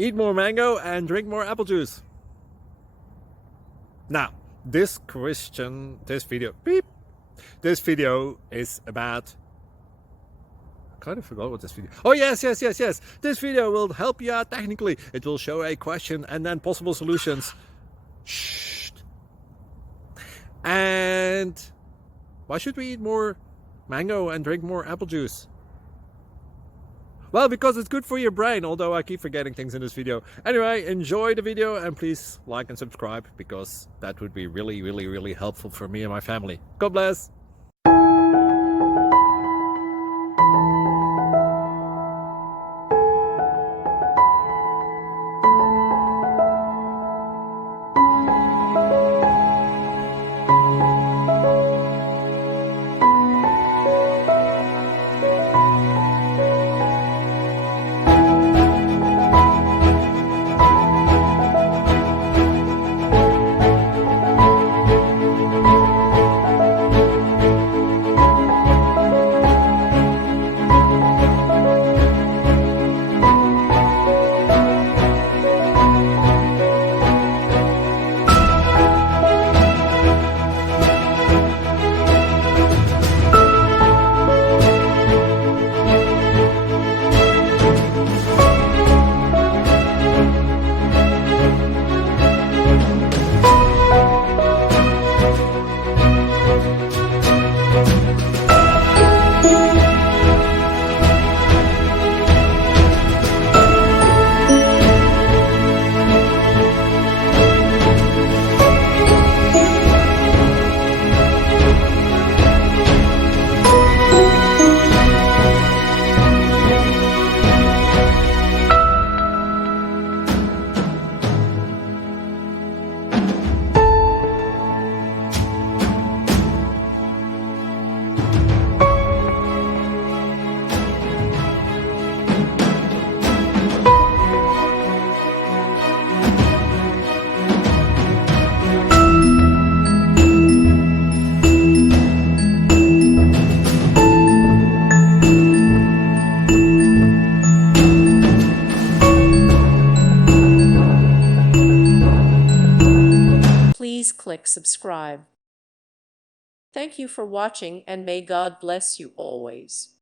Eat more mango and drink more apple juice. Now, this video is about, I kind of forgot what this video. Oh yes. This video will help you out technically. It will show a question and then possible solutions. Shh. And why should we eat more mango and drink more apple juice? Well, because it's good for your brain, although I keep forgetting things in this video. Anyway, enjoy the video and please like and subscribe, because that would be really helpful for me and my family. God bless! Please click subscribe. Thank you for watching and may God bless you always.